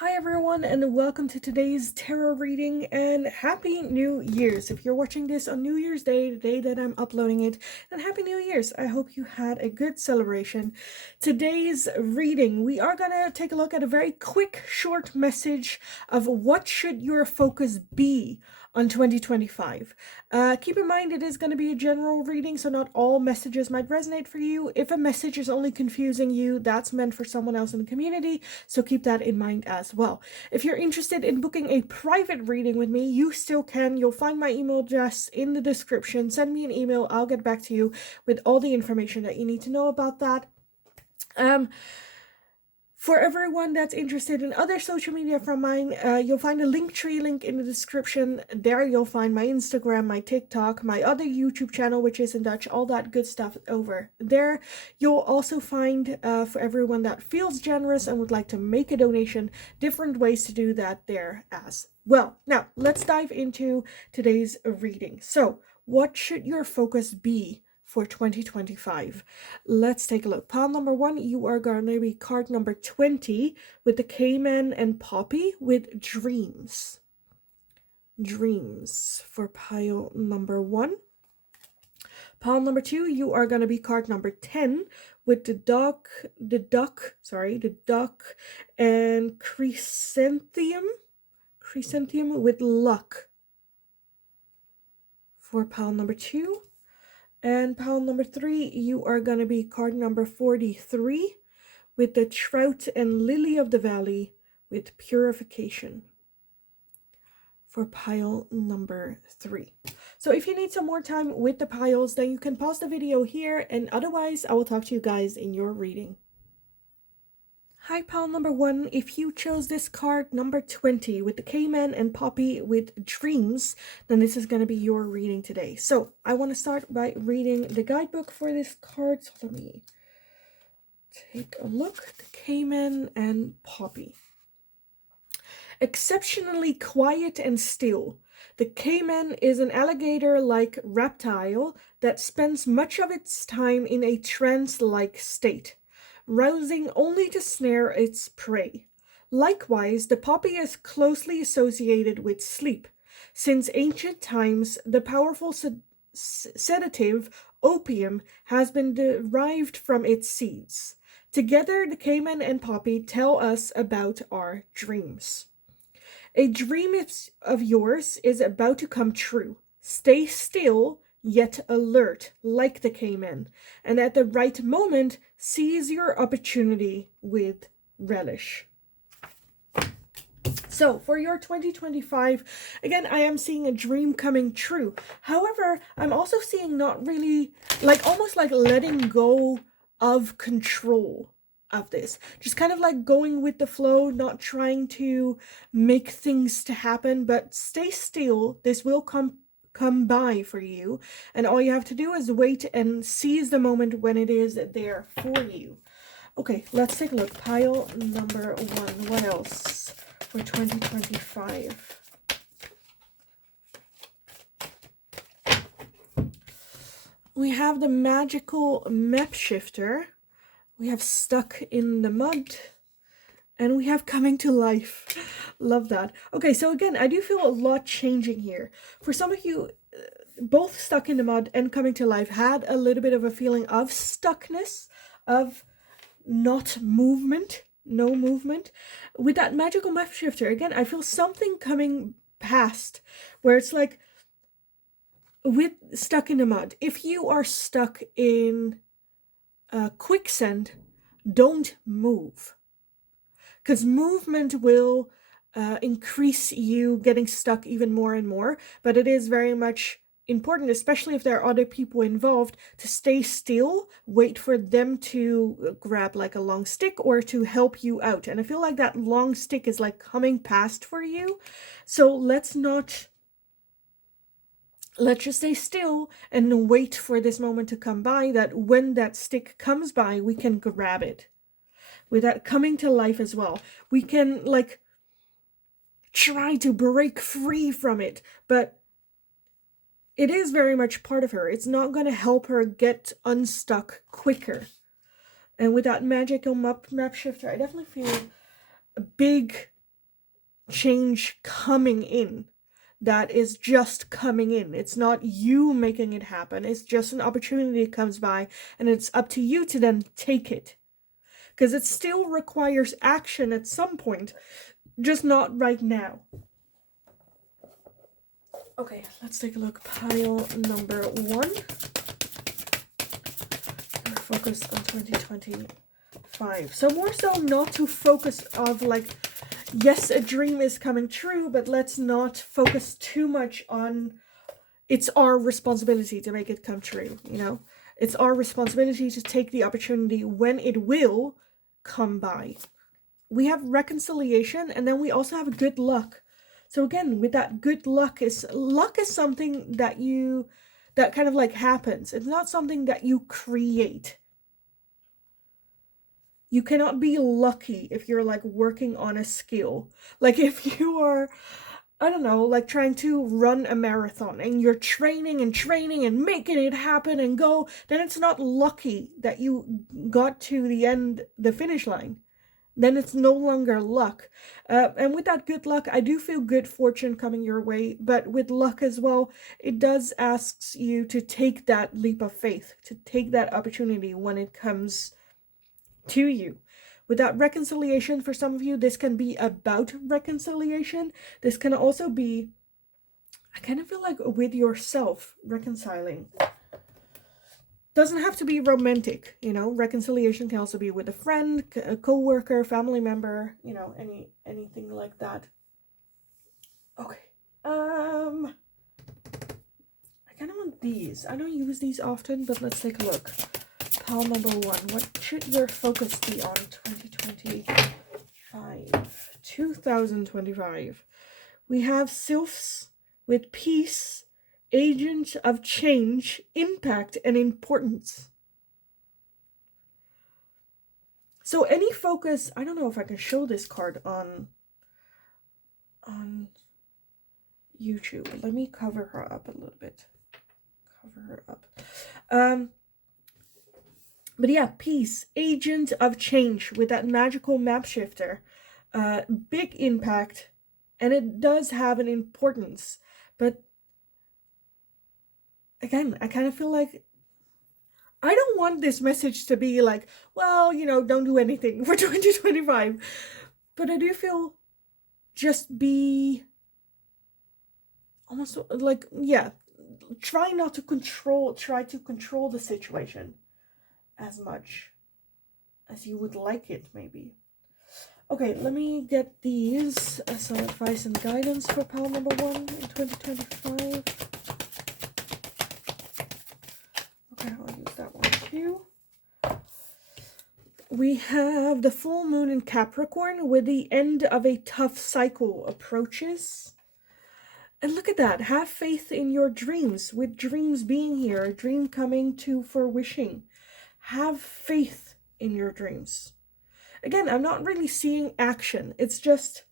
Hi everyone and welcome to today's tarot reading and Happy New Year's. If you're watching this on New Year's Day, the day that I'm uploading it, then Happy New Year's. I hope you had a good celebration. Today's reading, we are going to take a look at a very quick, short message of what should your focus be on 2025. Keep in mind it is going to be a general reading, so not all messages might resonate for you. If a message is only confusing you, that's meant for someone else in the community, so keep that in mind as well. If you're interested in booking a private reading with me, you still can. You'll find my email address in the description. Send me an email. I'll get back to you with all the information that you need to know about that. For everyone that's interested in other social media from mine, you'll find a Linktree link in the description. There you'll find my Instagram, my TikTok, my other YouTube channel, which is in Dutch, all that good stuff over there. You'll also find, for everyone that feels generous and would like to make a donation, different ways to do that there as well. Now, let's dive into today's reading. So, what should your focus be for 2025? Let's take a look. Pile number 1, you are going to be card number 20 with the Cayman and Poppy with Dreams. Dreams for pile number 1. Pile number 2, you are going to be card number 10 with the duck and chrysanthemum with Luck for pile number 2. And pile number 3, you are going to be card number 43 with the Trout and Lily of the Valley with Purification for pile number 3. So if you need some more time with the piles, then you can pause the video here, and otherwise I will talk to you guys in your reading. Hi, pile number 1. If you chose this card, number 20, with the Cayman and Poppy with Dreams, then this is going to be your reading today. So I want to start by reading the guidebook for this card. So let me take a look. The Cayman and Poppy. Exceptionally quiet and still. The Cayman is an alligator-like reptile that spends much of its time in a trance-like state, rousing only to snare its prey. Likewise, the poppy is closely associated with sleep. Since ancient times, the powerful sedative opium has been derived from its seeds. Together, the Cayman and Poppy tell us about our dreams. A dream of yours is about to come true. Stay still, yet alert, like the Cayman, and at the right moment, seize your opportunity with relish. So, for your 2025, again, I am seeing a dream coming true. However, I'm also seeing not really, almost like letting go of control of this. Just kind of like going with the flow, not trying to make things to happen, but stay still. This will come by for you, and all you have to do is wait and seize the moment when it is there for you. Okay, let's take a look. Pile number 1. What else for 2025? We have the magical map shifter. We have Stuck in the Mud. And we have Coming to Life. Love that. Okay, so again, I do feel a lot changing here. For some of you, both Stuck in the Mud and Coming to Life had a little bit of a feeling of stuckness, of not movement, no movement. With that magical map shifter, again, I feel something coming past where it's like, with Stuck in the Mud, if you are stuck in quicksand, don't move. Because movement will increase you getting stuck even more and more. But it is very much important, especially if there are other people involved, to stay still, wait for them to grab like a long stick or to help you out. And I feel like that long stick is like coming past for you. So let's just stay still and wait for this moment to come by, that when that stick comes by, we can grab it. With that Coming to Life as well, we can like try to break free from it, but it is very much part of her. It's not going to help her get unstuck quicker. And with that magical map shifter, I definitely feel a big change coming in that is just coming in. It's not you making it happen. It's just an opportunity that comes by, and it's up to you to then take it. Because it still requires action at some point, just not right now. Okay, let's take a look. Pile number 1. Focus on 2025. So more so not to focus of like, yes, a dream is coming true, but let's not focus too much on it's our responsibility to make it come true, you know? It's our responsibility to take the opportunity when it will come by. We have reconciliation, and then we also have good luck. So again, with that good luck is something that kind of like happens. It's not something that you create. You cannot be lucky if you're like working on a skill. Like if you are, I don't know, like trying to run a marathon and you're training and making it happen and go, then it's not lucky that you got to the finish line. Then it's no longer luck. And with that good luck, I do feel good fortune coming your way. But with luck as well, it does ask you to take that leap of faith, to take that opportunity when it comes to you. With that reconciliation, for some of you, this can be about reconciliation. This can also be, I kind of feel like with yourself, reconciling. Doesn't have to be romantic, you know. Reconciliation can also be with a friend, a co-worker, family member, you know, anything like that. Okay. I kind of want these. I don't use these often, but let's take a look. Pile number 1. What should your focus be on 2025? 2025. We have sylphs with peace, agent of change, impact, and importance. So any focus, I don't know if I can show this card on YouTube. Let me cover her up a little bit. Cover her up. But yeah, peace, agent of change with that magical map shifter. Big impact, and it does have an importance. But again, I kind of feel like I don't want this message to be like, well, you know, don't do anything for 2025. But I do feel just be almost like, yeah, try to control the situation as much as you would like it, maybe. Okay, let me get these as some advice and guidance for pile number 1 in 2025. Okay, I'll use that one too. We have the full moon in Capricorn with the end of a tough cycle approaches. And look at that. Have faith in your dreams, with dreams being here, a dream coming to fruition. Have faith in your dreams. Again, I'm not really seeing action. It's just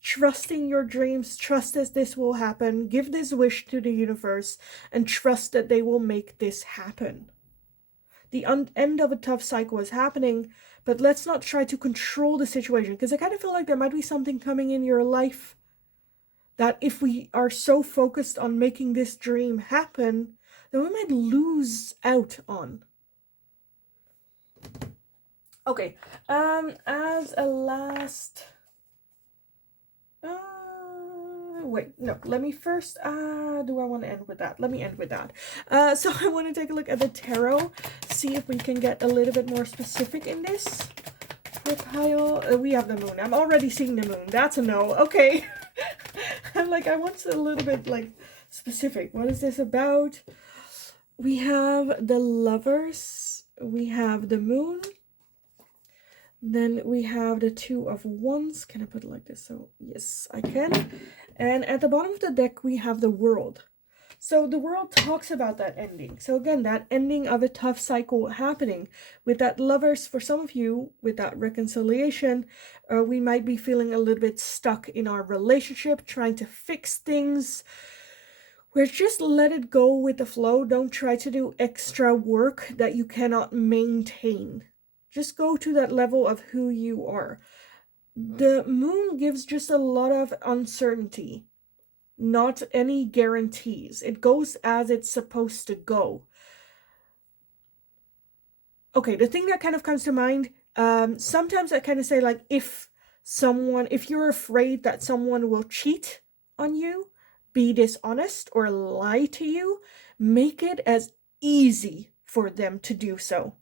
trusting your dreams, trust that this will happen, give this wish to the universe, and trust that they will make this happen. The end of a tough cycle is happening, but let's not try to control the situation, because I kind of feel like there might be something coming in your life that if we are so focused on making this dream happen, then we might lose out on. Okay, as a last, wait, no, let me first, do I want to end with that? Let me end with that. So I want to take a look at the tarot, see if we can get a little bit more specific in this. For pile, we have the moon. I'm already seeing the moon. That's a no. Okay. I'm like, I want a little bit, like, specific. What is this about? We have the lovers. We have the moon. Then we have the 2 of Wands. Can I put it like this? So yes, I can. And at the bottom of the deck, we have the World. So the World talks about that ending. So again, that ending of a tough cycle happening. With that lovers, for some of you, with that reconciliation, we might be feeling a little bit stuck in our relationship, trying to fix things. Where just let it go with the flow. Don't try to do extra work that you cannot maintain. Just go to that level of who you are. The moon gives just a lot of uncertainty, not any guarantees. It goes as it's supposed to go. Okay, the thing that kind of comes to mind, sometimes I kind of say, like, if you're afraid that someone will cheat on you, be dishonest, or lie to you, make it as easy for them to do so.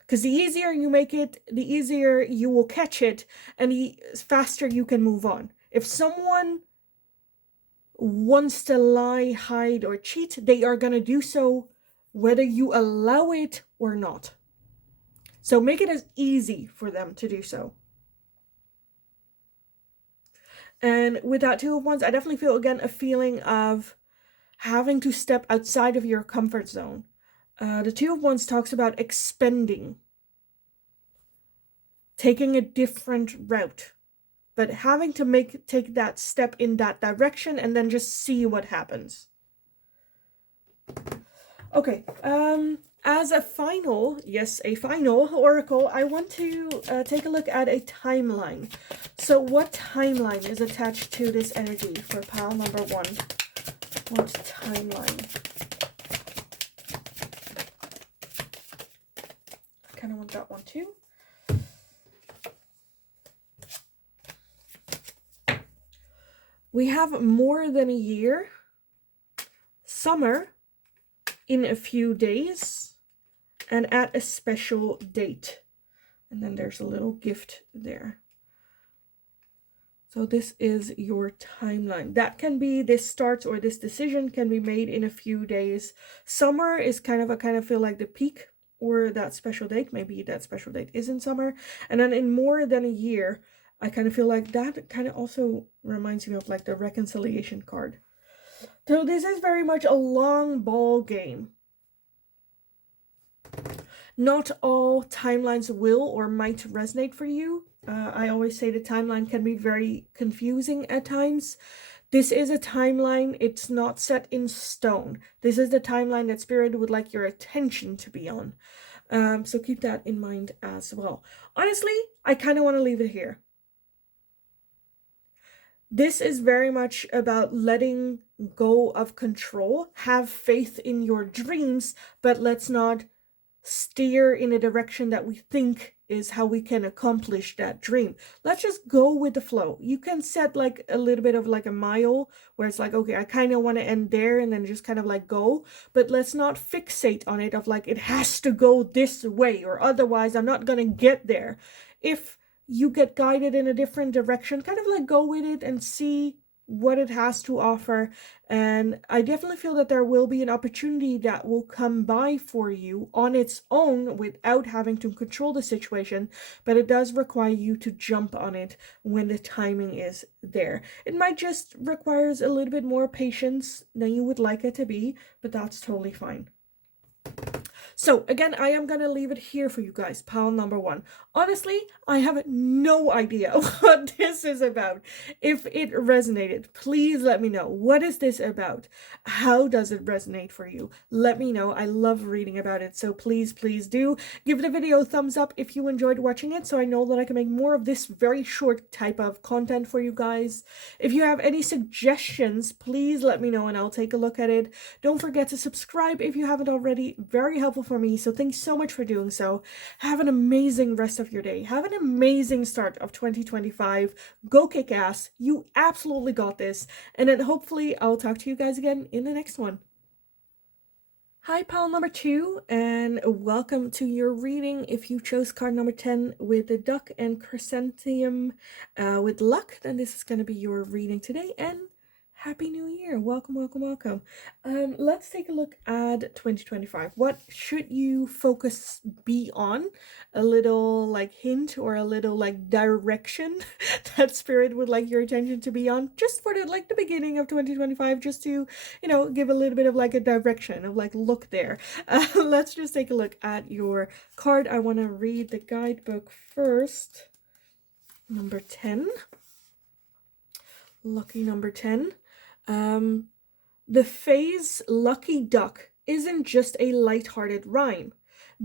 Because the easier you make it, the easier you will catch it, and the faster you can move on. If someone wants to lie, hide, or cheat, they are going to do so whether you allow it or not. So make it as easy for them to do so. And with that Two of Wands, I definitely feel, again, a feeling of having to step outside of your comfort zone. The Two of Wands talks about expending, taking a different route, but having to take that step in that direction and then just see what happens. Okay, as a final oracle, I want to take a look at a timeline. So what timeline is attached to this energy for pile number 1? What timeline? I kind of want that one too. We have more than a year, summer in a few days, and at a special date. And then there's a little gift there. So this is your timeline. That can be this starts, or this decision can be made in a few days. Summer is kind of feel like the peak, or that special date. Maybe that special date is in summer. And then in more than a year, I kind of feel like that kind of also reminds me of like the reconciliation card. So this is very much a long ball game. Not all timelines will or might resonate for you. I always say the timeline can be very confusing at times. This is a timeline. It's not set in stone. This is the timeline that Spirit would like your attention to be on. So keep that in mind as well. Honestly, I kind of want to leave it here. This is very much about letting go of control. Have faith in your dreams, but let's not steer in a direction that we think is how we can accomplish that dream. Let's just go with the flow. You can set like a little bit of like a mile where it's like, okay, I kind of want to end there, and then just kind of like go, but let's not fixate on it of like, it has to go this way or otherwise I'm not going to get there. If you get guided in a different direction, kind of like go with it and see what it has to offer. And I definitely feel that there will be an opportunity that will come by for you on its own without having to control the situation, but it does require you to jump on it when the timing is there. It might just requires a little bit more patience than you would like it to be, but that's totally fine. So again, I am going to leave it here for you guys, pile number 1. Honestly, I have no idea what this is about. If it resonated, please let me know. What is this about? How does it resonate for you? Let me know. I love reading about it. So please, please do give the video a thumbs up if you enjoyed watching it, so I know that I can make more of this very short type of content for you guys. If you have any suggestions, please let me know and I'll take a look at it. Don't forget to subscribe if you haven't already. Very helpful for me, so thanks so much for doing so. Have an amazing rest of your day. Have an amazing start of 2025. Go kick ass. You absolutely got this. And then hopefully I'll talk to you guys again in the next one. Hi, pile number 2, and welcome to your reading. If you chose card number 10 with the duck and chrysanthemum with luck, then this is going to be your reading today. And Happy New Year. Welcome, welcome, welcome. Let's take a look at 2025. What should you focus be on? A little like hint or a little like direction that Spirit would like your attention to be on, just for the like the beginning of 2025, just to, you know, give a little bit of like a direction of like look there. Let's just take a look at your card. I want to read the guidebook first. Number 10. Lucky number 10. The phrase lucky duck isn't just a lighthearted rhyme.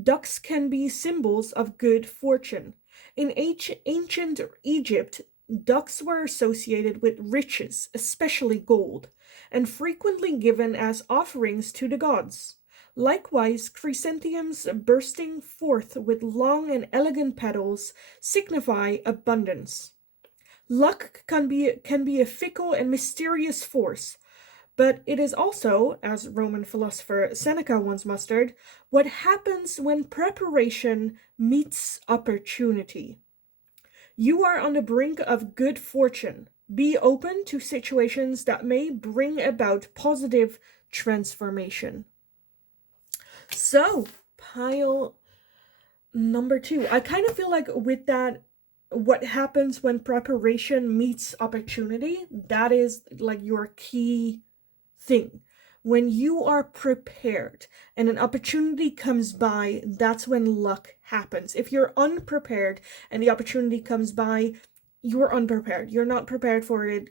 Ducks can be symbols of good fortune. In ancient Egypt, ducks were associated with riches, especially gold, and frequently given as offerings to the gods. Likewise, chrysanthemums bursting forth with long and elegant petals signify abundance. Luck can be a fickle and mysterious force, but it is also, as Roman philosopher Seneca once mustered, what happens when preparation meets opportunity. You are on the brink of good fortune. Be open to situations that may bring about positive transformation. So, pile number 2. I kind of feel like with that, what happens when preparation meets opportunity, that is like your key thing. When you are prepared and an opportunity comes by, that's when luck happens. If you're unprepared and the opportunity comes by, you're unprepared. You're not prepared for it.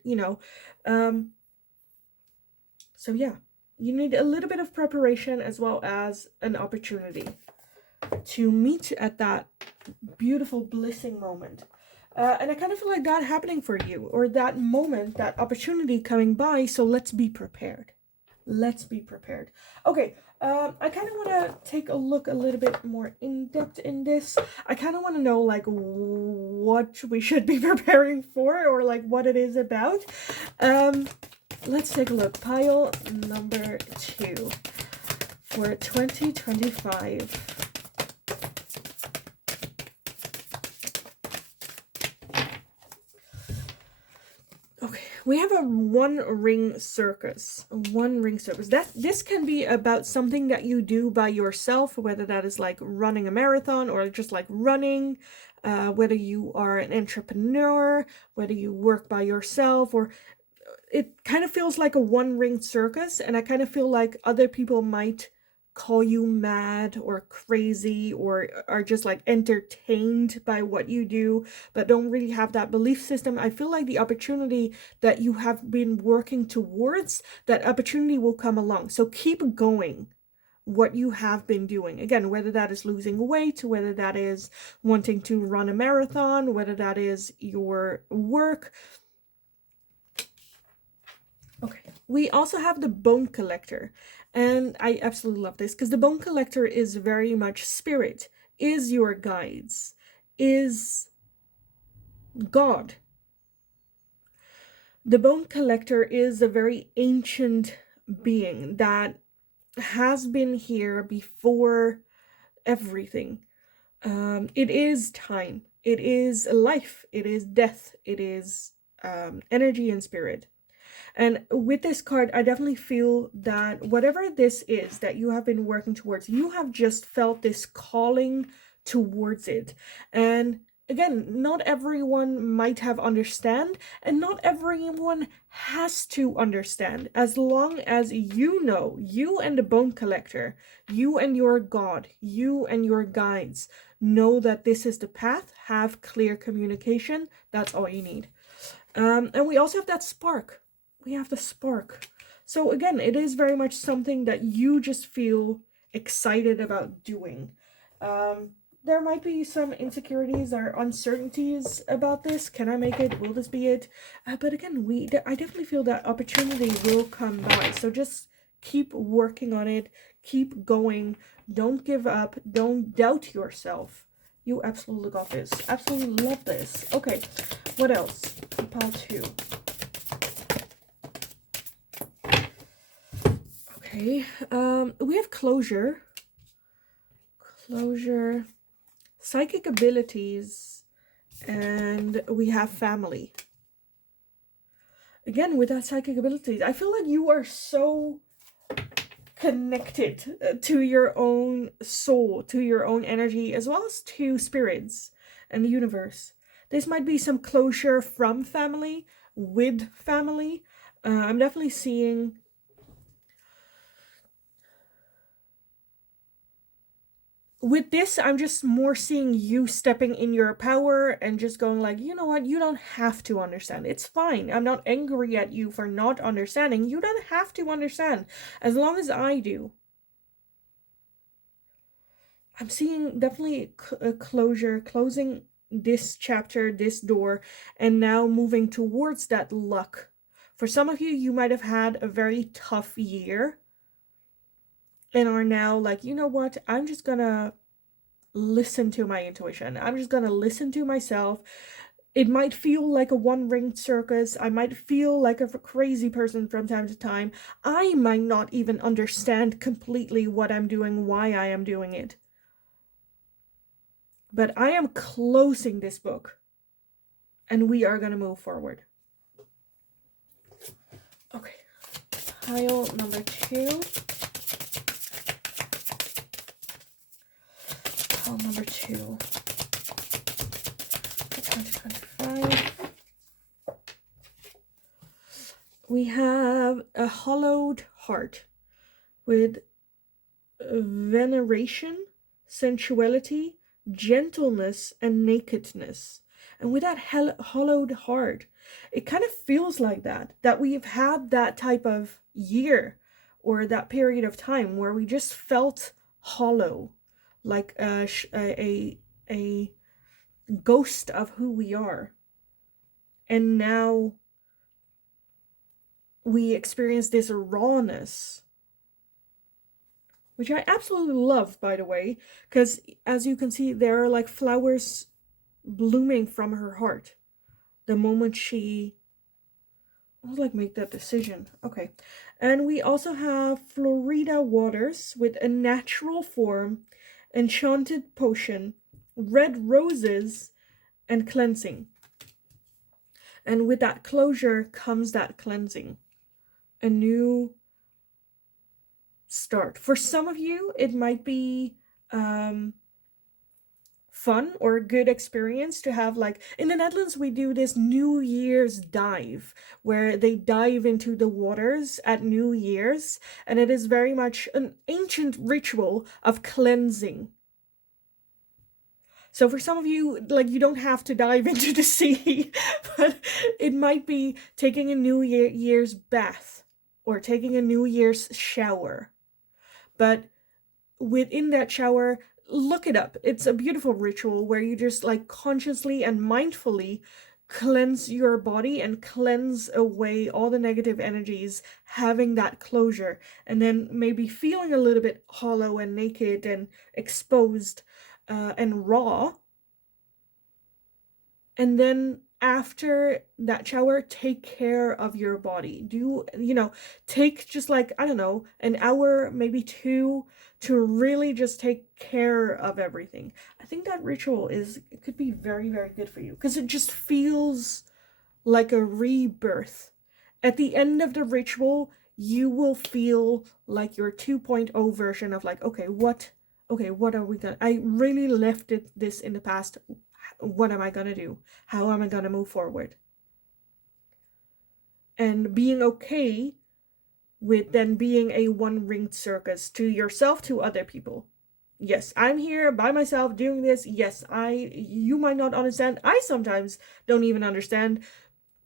So yeah, you need a little bit of preparation as well as an opportunity to meet at that beautiful blissing moment. And I kind of feel like that happening for you, or that moment, that opportunity coming by. So let's be prepared. Let's be prepared. Okay, I kind of want to take a look a little bit more in depth in this. I kind of want to know like what we should be preparing for, or like what it is about. Let's take a look. Pile number 2 for 2025. Okay, we have a one ring circus. This can be about something that you do by yourself, whether that is like running a marathon or just like running, whether you are an entrepreneur, whether you work by yourself, or it kind of feels like a one ring circus, and I kind of feel like other people might call you mad or crazy, or are just like entertained by what you do, but don't really have that belief system. I feel like the opportunity that you have been working towards, that opportunity will come along. So keep going what you have been doing. Again, whether that is losing weight, whether that is wanting to run a marathon, whether that is your work. Okay, we also have the bone collector, and I absolutely love this because the bone collector is very much spirit, is your guides, is God. The bone collector is a very ancient being that has been here before everything. It is time, it is life, it is death, it is energy and spirit. And with this card, I definitely feel that whatever this is that you have been working towards, you have just felt this calling towards it. And again, not everyone might have understand, and not everyone has to understand. As long as you know, you and the bone collector, you and your God, you and your guides know that this is the path, have clear communication, that's all you need. And we also have that spark. We have the spark. So again, it is very much something that you just feel excited about doing. There might be some insecurities or uncertainties about this. Can I make it? Will this be it? But again, I definitely feel that opportunity will come by. So just keep working on it. Keep going. Don't give up. Don't doubt yourself. You absolutely got this. Absolutely love this. Okay, what else? Pile 2. Okay, we have closure, psychic abilities, and we have family. Again, with that psychic abilities, I feel like you are so connected to your own soul, to your own energy, as well as to spirits and the universe. This might be some closure from family, with family. I'm definitely seeing... With this, I'm just more seeing you stepping in your power and just going like, you know what, you don't have to understand. It's fine. I'm not angry at you for not understanding. You don't have to understand, as long as I do. I'm seeing definitely a closing this chapter, this door, and now moving towards that luck. For some of you, you might have had a very tough year and are now like, you know what, I'm just gonna listen to my intuition. I'm just gonna listen to myself. It might feel like a one-ring circus. I might feel like a crazy person from time to time. I might not even understand completely what I'm doing, why I am doing it. But I am closing this book, and we are going to move forward. Okay, pile number 2. Pile number 2. 2025. We have a hollowed heart with veneration, sensuality, gentleness, and nakedness. And with that hollowed heart, it kind of feels like that we've had that type of year or that period of time where we just felt hollow, like a ghost of who we are. And now we experience this rawness, which I absolutely love, by the way, because as you can see, there are like flowers blooming from her heart the moment she make that decision. Okay. And we also have Florida waters with a natural form, enchanted potion, red roses, and cleansing. And with that closure comes that cleansing, a new start. For some of you, it might be fun or a good experience to have, like in the Netherlands we do this New Year's dive where they dive into the waters at New Year's, and it is very much an ancient ritual of cleansing. So for some of you, like, you don't have to dive into the sea, but it might be taking a New Year's bath or taking a New Year's shower. But within that shower, look it up. It's a beautiful ritual where you just like consciously and mindfully cleanse your body and cleanse away all the negative energies, having that closure, and then maybe feeling a little bit hollow and naked and exposed and raw. And then after that shower, take care of your body. Take just like, I don't know, an hour, maybe 2, to really just take care of everything. I think that ritual it could be very, very good for you because it just feels like a rebirth. At the end of the ritual, you will feel like your 2.0 version of like, okay, what are we gonna, I really left this in the past. What am I gonna do? How am I gonna move forward? And being okay with then being a one-ringed circus to yourself, to other people. Yes, I'm here by myself doing this. Yes, you might not understand. I sometimes don't even understand,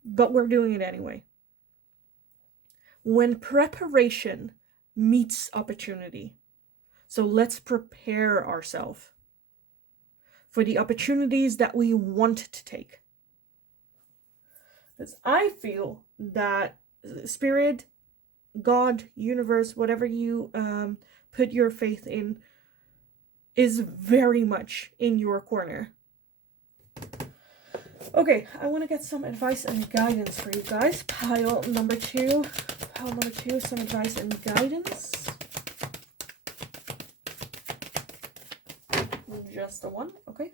but we're doing it anyway. When preparation meets opportunity. So let's prepare ourselves for the opportunities that we want to take. Because I feel that spirit, God, universe, whatever you put your faith in, is very much in your corner. Okay, I want to get some advice and guidance for you guys. Pile number 2, some advice and guidance. Just the one, okay.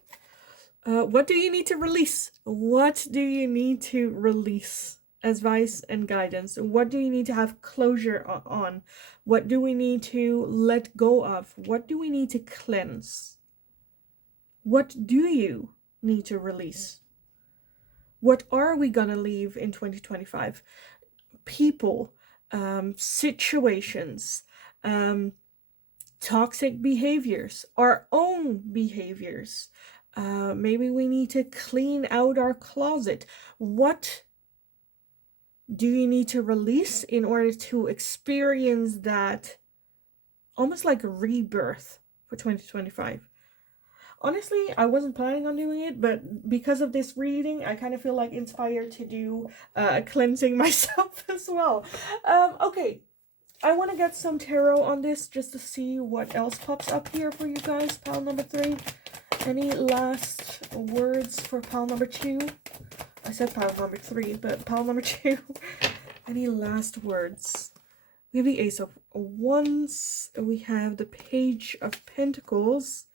What do you need to release? What do you need to release? Advice and guidance. What do you need to have closure on? What do we need to let go of? What do we need to cleanse? What do you need to release? What are we gonna leave in 2025? People, situations, toxic behaviors, our own behaviors. Maybe we need to clean out our closet. What do you need to release in order to experience that almost like a rebirth for 2025? Honestly, I wasn't planning on doing it, but because of this reading, I kind of feel like inspired to do cleansing myself as well. Okay, I want to get some tarot on this just to see what else pops up here for you guys. Pile number 3. Any last words for pile number 2? I said pile number 3, but pile number 2. Any last words? We have the Ace of Wands. We have the Page of Pentacles,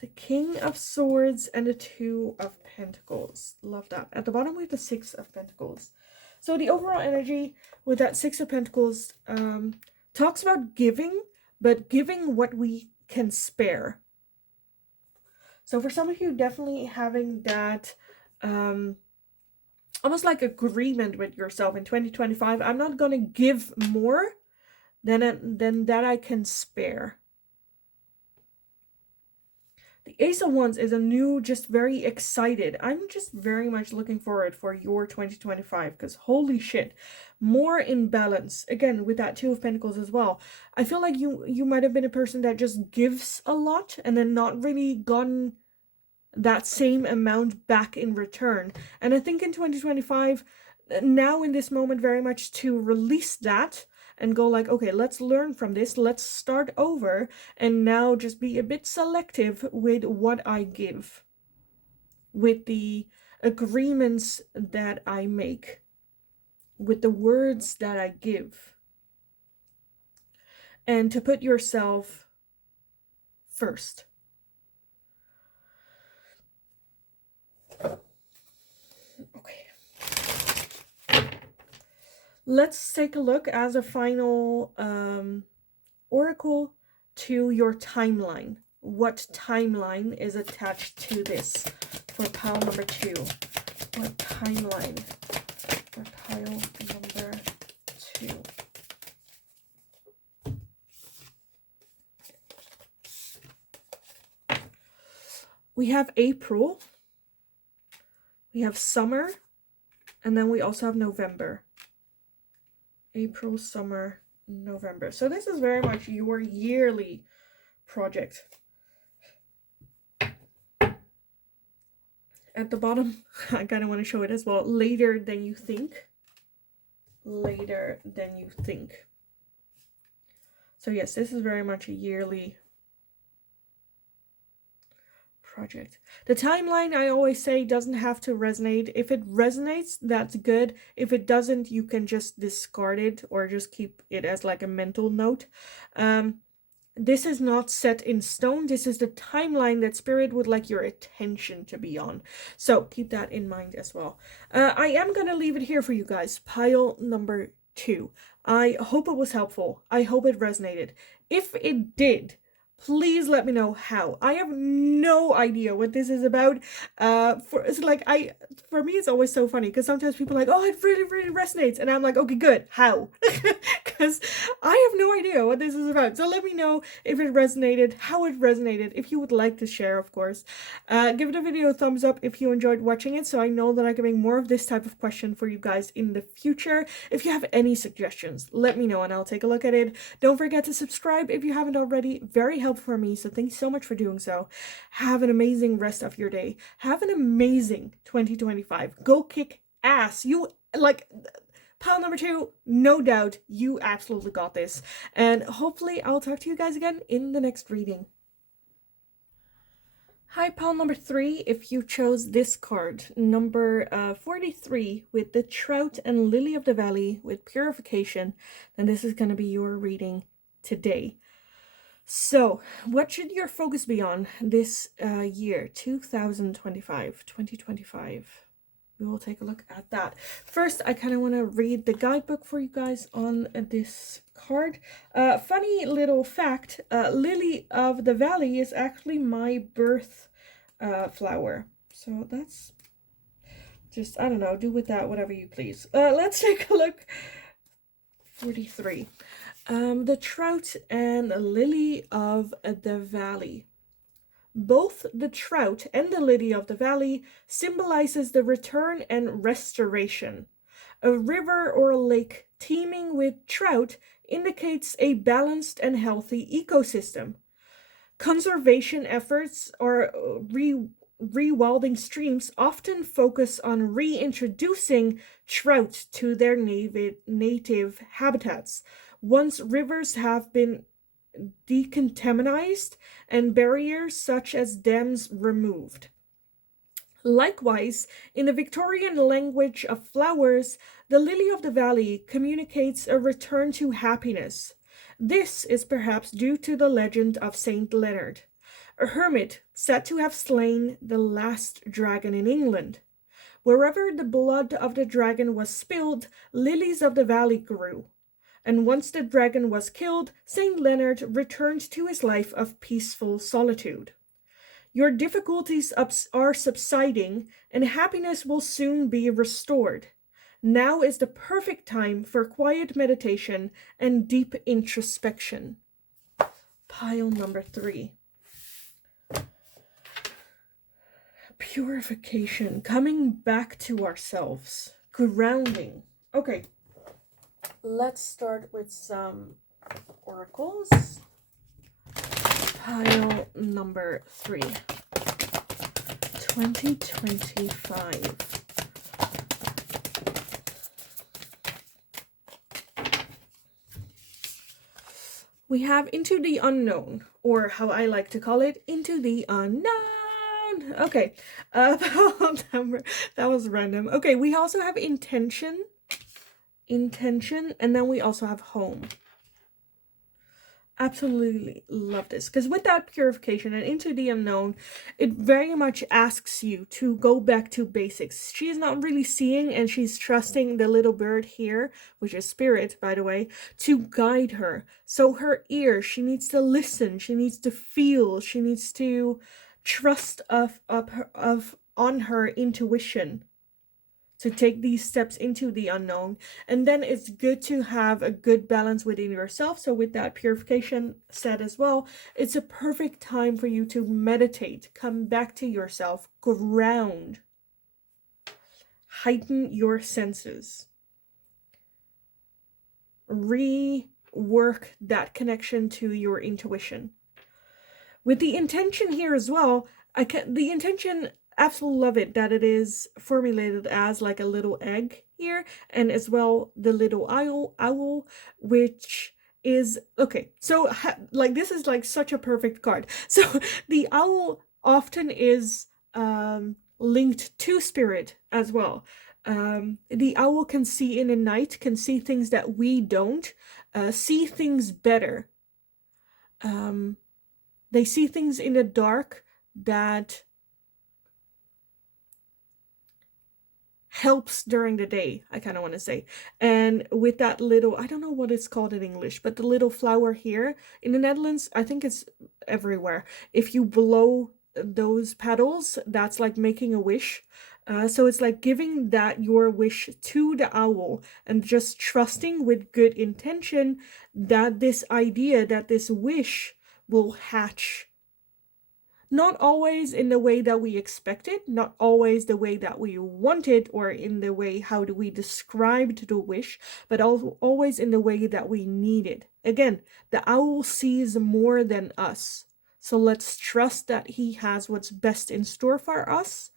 the King of Swords, and the Two of Pentacles. Love that. At the bottom, we have the Six of Pentacles. So the overall energy with that Six of Pentacles talks about giving, but giving what we can spare. So for some of you, definitely having that almost like agreement with yourself in 2025. I'm not going to give more than that I can spare. The Ace of Wands is a new, just very excited. I'm just very much looking forward for your 2025 because holy shit, more in balance. Again, with that Two of Pentacles as well. I feel like you might have been a person that just gives a lot and then not really gotten that same amount back in return. And I think in 2025, now in this moment, very much to release that and go like, okay, let's learn from this, let's start over, and now just be a bit selective with what I give, with the agreements that I make, with the words that I give, and to put yourself first. Okay. Let's take a look as a final oracle to your timeline. What timeline is attached to this for pile number 2? What timeline for pile number 2? We have April, we have summer, and then we also have November. April, summer, November. So this is very much your yearly project. At the bottom, I kind of want to show it as well. Later than you think. Later than you think. So yes, this is very much a yearly project. The timeline, I always say, doesn't have to resonate. If it resonates, that's good. If it doesn't, you can just discard it or just keep it as like a mental note. This is not set in stone. This is the timeline that Spirit would like your attention to be on. So keep that in mind as well. I am going to leave it here for you guys. Pile number 2. I hope it was helpful. I hope it resonated. If it did, please let me know how. I have no idea what this is about. For me, it's always so funny because sometimes people are like, oh, it really, really resonates. And I'm like, okay, good. How? Because I have no idea what this is about. So let me know if it resonated, how it resonated, if you would like to share, of course. Give the video a thumbs up if you enjoyed watching it, so I know that I can make more of this type of question for you guys in the future. If you have any suggestions, let me know and I'll take a look at it. Don't forget to subscribe if you haven't already. Very helpful for me, so thanks so much for doing so. Have an amazing rest of your day. Have an amazing 2025. Go kick ass. You, like, pile number 2, no doubt you absolutely got this. And hopefully I'll talk to you guys again in the next reading. Hi, pile number 3. If you chose this card, number 43, with the Trout and Lily of the Valley with Purification, then this is going to be your reading today. So, what should your focus be on this year, 2025? We will take a look at that. First, I kind of want to read the guidebook for you guys on this card. Funny little fact, Lily of the Valley is actually my birth flower. So that's just, I don't know, do with that whatever you please. Let's take a look. 43. The Trout and Lily of the Valley. Both the trout and the lily of the valley symbolizes the return and restoration. A river or a lake teeming with trout indicates a balanced and healthy ecosystem. Conservation efforts or rewilding streams often focus on reintroducing trout to their native habitats. Once rivers have been decontaminated and barriers such as dams removed. Likewise, in the Victorian language of flowers, the lily of the valley communicates a return to happiness. This is perhaps due to the legend of Saint Leonard, a hermit said to have slain the last dragon in England. Wherever the blood of the dragon was spilled, lilies of the valley grew. And once the dragon was killed, Saint Leonard returned to his life of peaceful solitude. Your difficulties are subsiding, and happiness will soon be restored. Now is the perfect time for quiet meditation and deep introspection. Pile number 3. Purification, coming back to ourselves, grounding. Okay, let's start with some oracles. Pile number 3. 2025. We have Into the Unknown, or how I like to call it, Into the Unknown. Okay, that was random. Okay, we also have intention, and then we also have home. Absolutely love this, because with that purification and Into the Unknown, it very much asks you to go back to basics. She's not really seeing, and she's trusting the little bird here, which is spirit, by the way, to guide her. So her ear, she needs to listen, she needs to feel, she needs to trust on her intuition to take these steps into the unknown. And then it's good to have a good balance within yourself. So with that purification said as well, it's a perfect time for you to meditate, come back to yourself, ground, heighten your senses, rework that connection to your intuition. With the intention here as well, the intention, absolutely love it that it is formulated as like a little egg here, and as well the little owl, which is okay. So like this is like such a perfect card. So the owl often is linked to spirit as well. The owl can see in the night, can see things that we don't, see things better. They see things in the dark that helps during the day, I kind of want to say. And with that little, I don't know what it's called in English, but the little flower here in the Netherlands, I think it's everywhere. If you blow those petals, that's like making a wish. So it's like giving that your wish to the owl and just trusting with good intention that this idea, that this wish will hatch. Not always in the way that we expected, not always the way that we wanted, or in the way how do we describe the wish, but always in the way that we need it. Again, the owl sees more than us. So let's trust that he has what's best in store for us,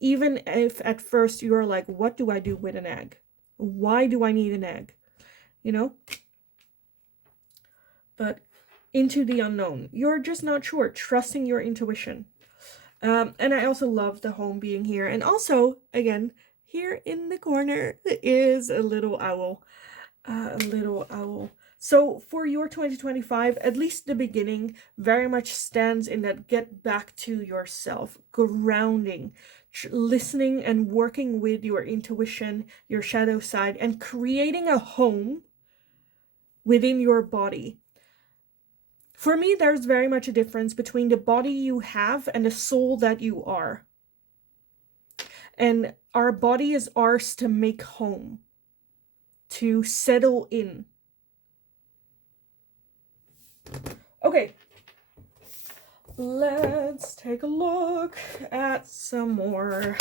even if at first you're like, what do I do with an egg? Why do I need an egg? You know? But into the unknown, you're just not sure, trusting your intuition. And I also love the home being here. And also, again, here in the corner is a little owl. So for your 2025, at least the beginning very much stands in that get back to yourself, grounding, listening and working with your intuition, your shadow side, and creating a home within your body. For me, there's very much a difference between the body you have and the soul that you are. And our body is ours to make home, to settle in. Okay, let's take a look at some more.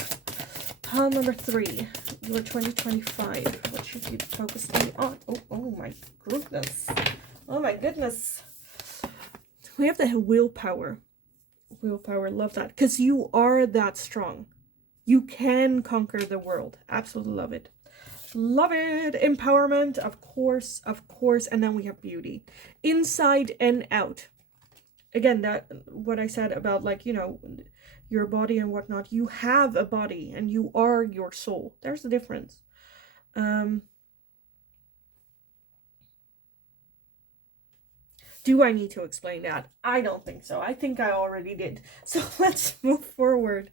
Pile number 3, your 2025. What should you be focusing on? Oh my goodness. Oh my goodness. We have the willpower. Willpower, love that. Because you are that strong. You can conquer the world. Absolutely love it. Love it. Empowerment, of course, of course. And then we have beauty. Inside and out. Again, that what I said about, like, you know, your body and whatnot. You have a body and you are your soul. There's the difference. Do I need to explain that? I don't think so. I think I already did. So let's move forward.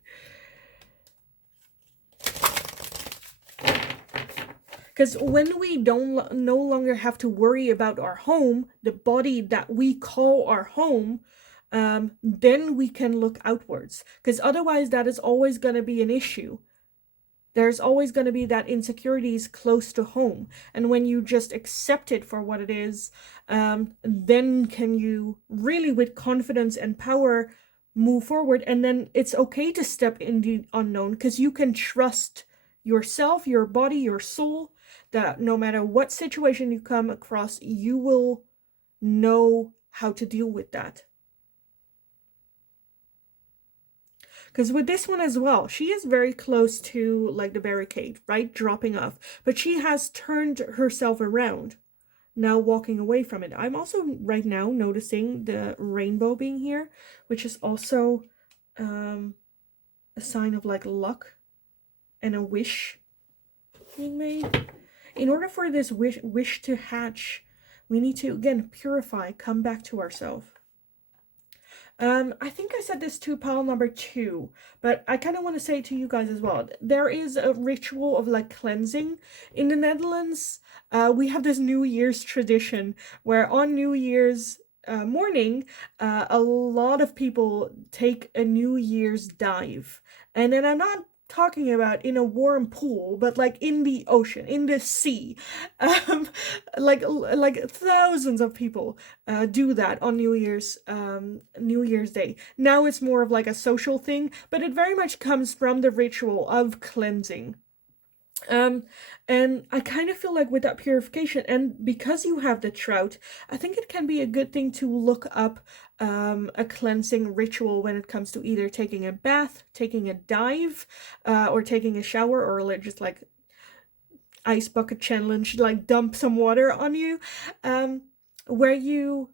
Because when we don't no longer have to worry about our home, the body that we call our home, then we can look outwards. Because otherwise that is always going to be an issue. There's always going to be that insecurities close to home. And when you just accept it for what it is, then can you really, with confidence and power, move forward. And then it's okay to step in the unknown because you can trust yourself, your body, your soul, that no matter what situation you come across, you will know how to deal with that. Because with this one as well, she is very close to, like, the barricade, right? Dropping off. But she has turned herself around, now walking away from it. I'm also right now noticing the rainbow being here, which is also a sign of, like, luck and a wish being made. In order for this wish to hatch, we need to, again, purify, come back to ourselves. I think I said this to pile number 2, but I kind of want to say to you guys as well. There is a ritual of, like, cleansing in the Netherlands. We have this New Year's tradition where on New Year's morning, a lot of people take a New Year's dive. And then I'm not talking about in a warm pool, but like in the ocean, in the sea. Like thousands of people do that on New Year's Day. Now it's more of like a social thing, but it very much comes from the ritual of cleansing. And I kind of feel like with that purification, and because you have the trout, I think it can be a good thing to look up a cleansing ritual when it comes to either taking a bath, taking a dive, or taking a shower, or like just like ice bucket challenge, like dump some water on you, where you,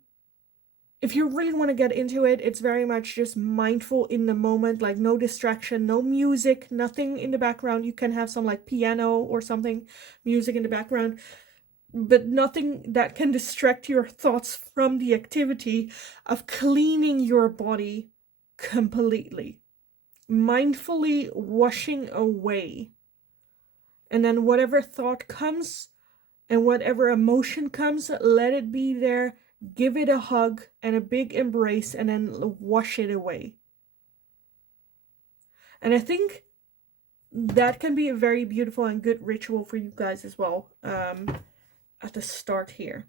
if you really want to get into it, it's very much just mindful in the moment, like no distraction, no music, nothing in the background. You can have some like piano or something, music in the background, but nothing that can distract your thoughts from the activity of cleaning your body completely. Mindfully washing away. And then whatever thought comes and whatever emotion comes, let it be there. Give it a hug and a big embrace and then wash it away. And I think that can be a very beautiful and good ritual for you guys as well, at the start here.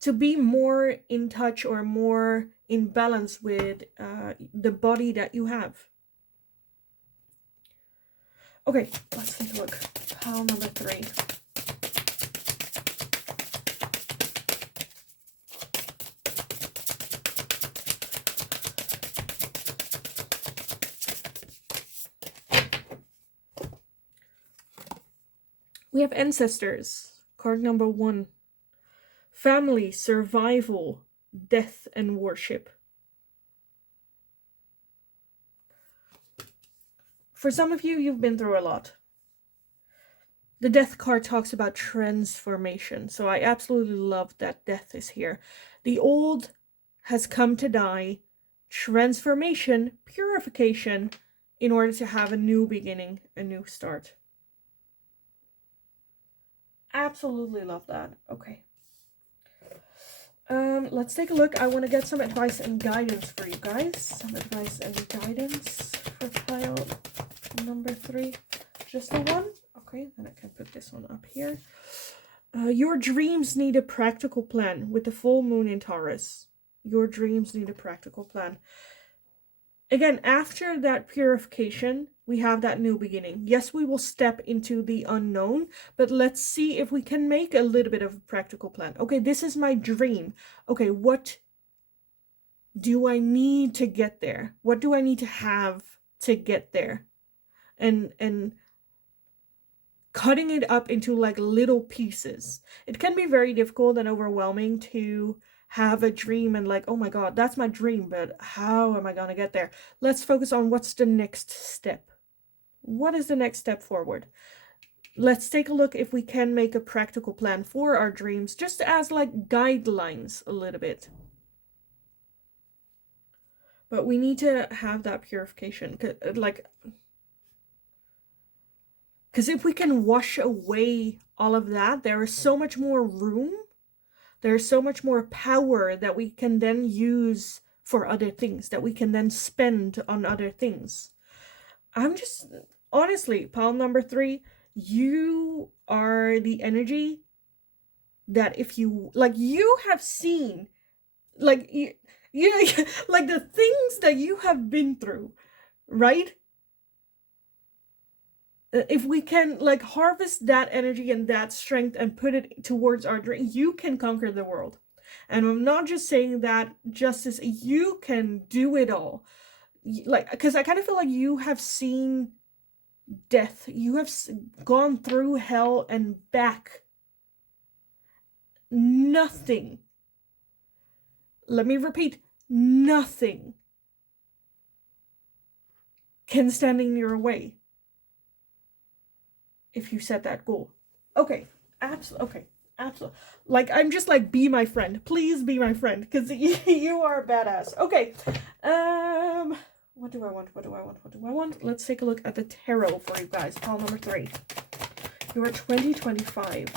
To be more in touch or more in balance with the body that you have. Okay, let's take a look. Pile number 3. We have ancestors, card number 1. Family, survival, death, and worship. For some of you, you've been through a lot. The death card talks about transformation, so I absolutely love that death is here. The old has come to die, transformation, purification, in order to have a new beginning, a new start. Absolutely love that. Okay. Let's take a look. I want to get some advice and guidance for you guys. Some advice and guidance for pile number 3. Just the one? Okay, then I can put this one up here. Your dreams need a practical plan with the full moon in Taurus. Your dreams need a practical plan. Again, after that purification, we have that new beginning. Yes, we will step into the unknown, but let's see if we can make a little bit of a practical plan. Okay, this is my dream. Okay, what do I need to get there? What do I need to have to get there? And cutting it up into like little pieces. It can be very difficult and overwhelming to have a dream and like, oh my God, that's my dream, but how am I going to get there? Let's focus on what's the next step. What is the next step forward? Let's take a look if we can make a practical plan for our dreams, just as like guidelines a little bit. But we need to have that purification, like, because if we can wash away all of that, there is so much more room. There's so much more power that we can then use for other things, that we can then spend on other things. I'm just, honestly, pile number 3, you are the energy that if you, like, you have seen, like, you like the things that you have been through, right? If we can like harvest that energy and that strength and put it towards our dream, you can conquer the world. And I'm not just saying that just as you can do it all. Like, because I kind of feel like you have seen death, you have gone through hell and back. Nothing, let me repeat, nothing can stand in your way if you set that goal. Okay, absolutely. Okay, absolutely. Like, I'm just like, be my friend. Please be my friend, because you are a badass. Okay, what do I want? What do I want? What do I want? Let's take a look at the tarot for you guys. Pile number 3. You are 2025.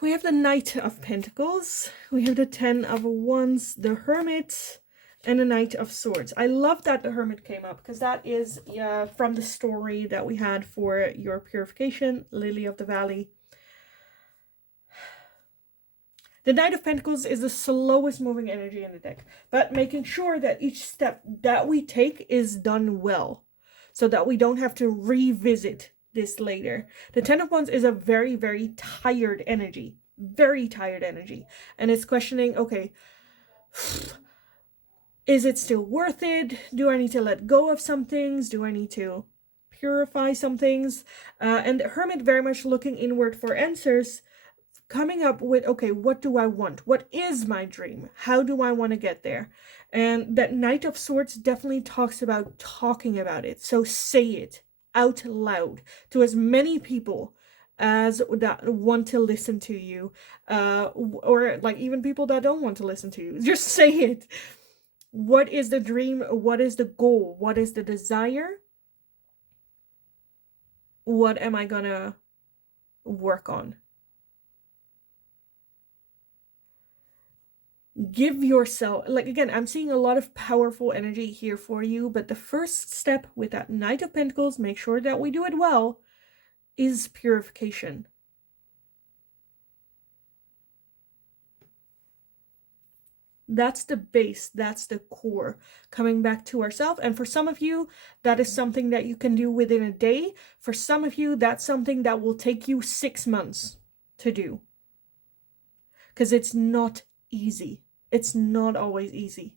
We have the Knight of Pentacles, we have the 10 of Wands, the Hermit, and the Knight of Swords. I love that the Hermit came up, because that is from the story that we had for your purification, Lily of the Valley. The Knight of Pentacles is the slowest moving energy in the deck, but making sure that each step that we take is done well, so that we don't have to revisit this later. The 10 of Wands is a very, very tired energy. Very tired energy. And it's questioning, okay, is it still worth it? Do I need to let go of some things? Do I need to purify some things? And the Hermit very much looking inward for answers, coming up with, okay, what do I want? What is my dream? How do I want to get there? And that Knight of Swords definitely talks about talking about it. So say it out loud to as many people as that want to listen to you, or like even people that don't want to listen to you. Just say it. What is the dream? What is the goal? What is the desire? What am I gonna work on? Give yourself, like, again, I'm seeing a lot of powerful energy here for you, but the first step with that Knight of Pentacles, make sure that we do it well, is purification. That's the base, that's the core, coming back to ourselves. And for some of you, that is something that you can do within a day. For some of you, that's something that will take you 6 months to do, because it's not easy. It's not always easy.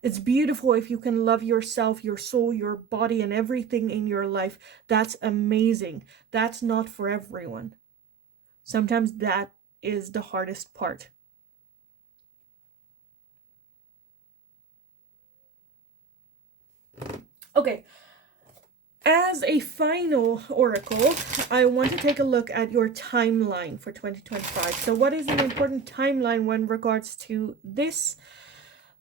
It's beautiful if you can love yourself, your soul, your body, and everything in your life. That's amazing. That's not for everyone. Sometimes that is the hardest part. Okay, as a final oracle, I want to take a look at your timeline for 2025. So what is an important timeline when regards to this?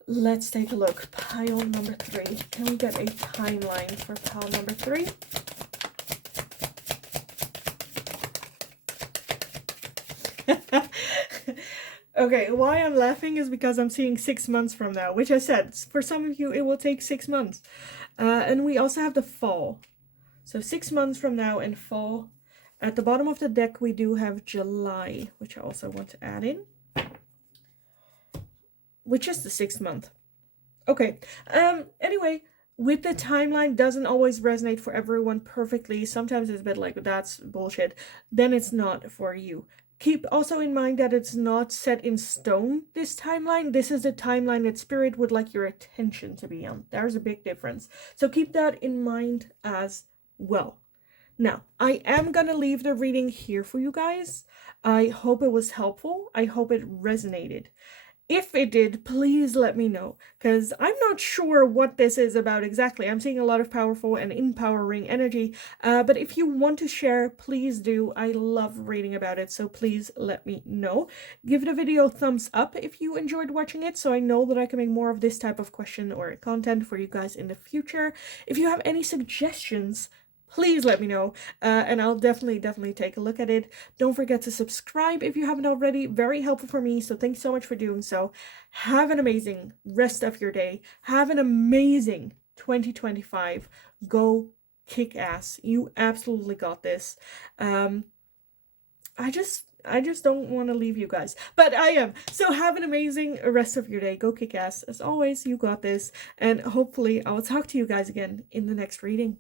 Let's take a look. Pile number 3. Can we get a timeline for pile number 3? Okay, why I'm laughing is because I'm seeing 6 months from now, which I said, for some of you, it will take 6 months. And we also have the fall. So 6 months from now and fall. At the bottom of the deck, we do have July, which I also want to add in, which is the 6th month. Okay, anyway, with the timeline doesn't always resonate for everyone perfectly. Sometimes it's a bit like, that's bullshit. Then it's not for you. Keep also in mind that it's not set in stone, this timeline. This is the timeline that Spirit would like your attention to be on. There's a big difference. So keep that in mind as well. Now, I am going to leave the reading here for you guys. I hope it was helpful. I hope it resonated. If it did, please let me know, because I'm not sure what this is about exactly. I'm seeing a lot of powerful and empowering energy, but if you want to share, please do. I love reading about it, so please let me know. Give the video a thumbs up if you enjoyed watching it, so I know that I can make more of this type of question or content for you guys in the future. If you have any suggestions, please let me know, and I'll definitely take a look at it. Don't forget to subscribe if you haven't already. Very helpful for me, so thanks so much for doing so. Have an amazing rest of your day. Have an amazing 2025. Go kick ass. You absolutely got this. I just don't want to leave you guys, but I am. So have an amazing rest of your day. Go kick ass. As always, you got this, and hopefully I will talk to you guys again in the next reading.